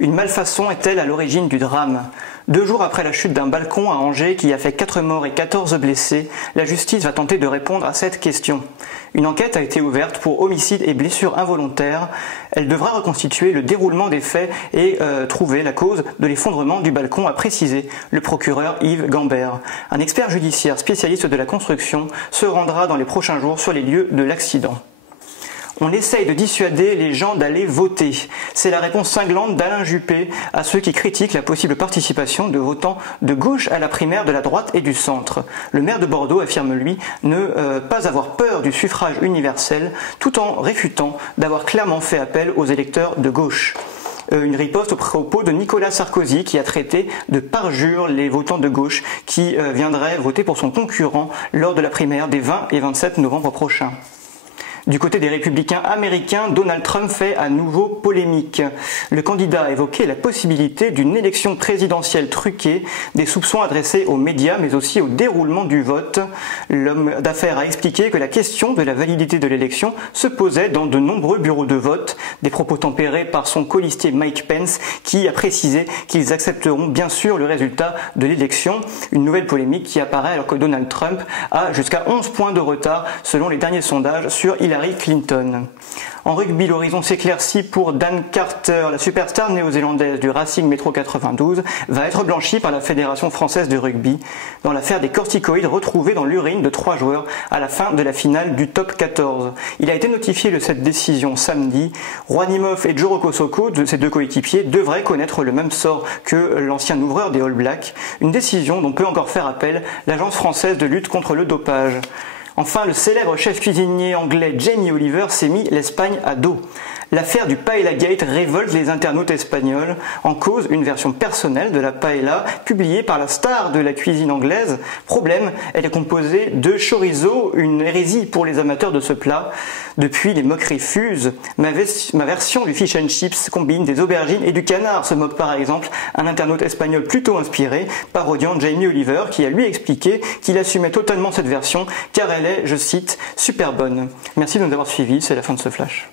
Une malfaçon est-elle à l'origine du drame? 2 jours après la chute d'un balcon à Angers qui a fait 4 morts et 14 blessés, la justice va tenter de répondre à cette question. Une enquête a été ouverte pour homicide et blessures involontaires. Elle devra reconstituer le déroulement des faits et trouver la cause de l'effondrement du balcon, a précisé le procureur Yves Gambert. Un expert judiciaire spécialiste de la construction se rendra dans les prochains jours sur les lieux de l'accident. On essaye de dissuader les gens d'aller voter. C'est la réponse cinglante d'Alain Juppé à ceux qui critiquent la possible participation de votants de gauche à la primaire de la droite et du centre. Le maire de Bordeaux affirme, lui, ne pas avoir peur du suffrage universel, tout en réfutant d'avoir clairement fait appel aux électeurs de gauche. Une riposte au propos de Nicolas Sarkozy qui a traité de parjure les votants de gauche qui viendraient voter pour son concurrent lors de la primaire des 20 et 27 novembre prochains. Du côté des républicains américains, Donald Trump fait à nouveau polémique. Le candidat a évoqué la possibilité d'une élection présidentielle truquée, des soupçons adressés aux médias mais aussi au déroulement du vote. L'homme d'affaires a expliqué que la question de la validité de l'élection se posait dans de nombreux bureaux de vote, des propos tempérés par son colistier Mike Pence qui a précisé qu'ils accepteront bien sûr le résultat de l'élection. Une nouvelle polémique qui apparaît alors que Donald Trump a jusqu'à 11 points de retard selon les derniers sondages sur Hillary Clinton. En rugby, l'horizon s'éclaircit pour Dan Carter. La superstar néo-zélandaise du Racing Métro 92 va être blanchie par la Fédération française de rugby dans l'affaire des corticoïdes retrouvés dans l'urine de 3 joueurs à la fin de la finale du top 14. Il a été notifié de cette décision samedi. Rouanimov et Joe Rokosoko, de ses 2 coéquipiers, devraient connaître le même sort que l'ancien ouvreur des All Blacks. Une décision dont peut encore faire appel l'Agence française de lutte contre le dopage. Enfin, le célèbre chef cuisinier anglais Jamie Oliver s'est mis l'Espagne à dos. L'affaire du Paella Gate révolte les internautes espagnols. En cause, une version personnelle de la paella publiée par la star de la cuisine anglaise. Problème, elle est composée de chorizo, une hérésie pour les amateurs de ce plat. Depuis, les moqueries fusent. Ma version du fish and chips combine des aubergines et du canard, se moque par exemple un internaute espagnol plutôt inspiré, parodiant Jamie Oliver, qui a lui expliqué qu'il assumait totalement cette version car elle est, je cite, super bonne. Merci de nous avoir suivis, c'est la fin de ce flash.